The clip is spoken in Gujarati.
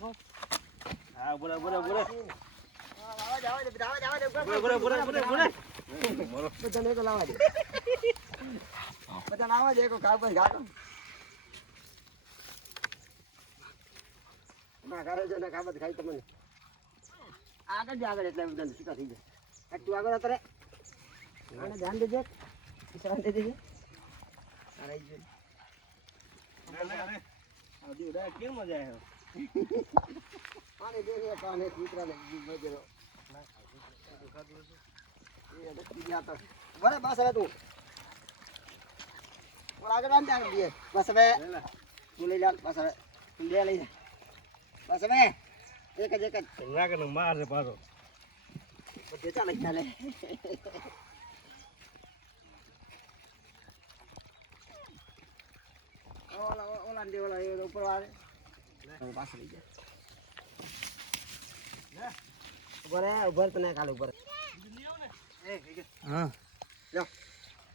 હા બોલે બોલે બોલે આવા દે બોલે બોલે બોલે બોલે બધાને તો લાવવા દે બધા લાવવા દે કોઈ કાગળ ગાતો ના કરે છે ને કાબત ખાઈ તમને આગળ જ આગળ એટલે બધાને શીખા થઈ જાય તું આગળ અત્યારે આને ધ્યાન દેજે ઈશાન દે દેજે અરે જો આ દી ઉડા કેમ મજા આવે પાને દે રે પાને કૂતરાને મજરો ના ખાતું એ દક્કી ગયા તો બરે બસ હવે તું ઓર આગળ આમ ત્યાં દે બસ હવે તું લઈ જા બસ હવે તું લે લઈ જા બસ હવે એક જ નાગને મારે પાછો બધે ચાલે ચાલે ઓલા દે ઓલા એ ઉપર વાળે પાછળ લઈ જા ઉભર તને કાલે ઉભર એ હા જા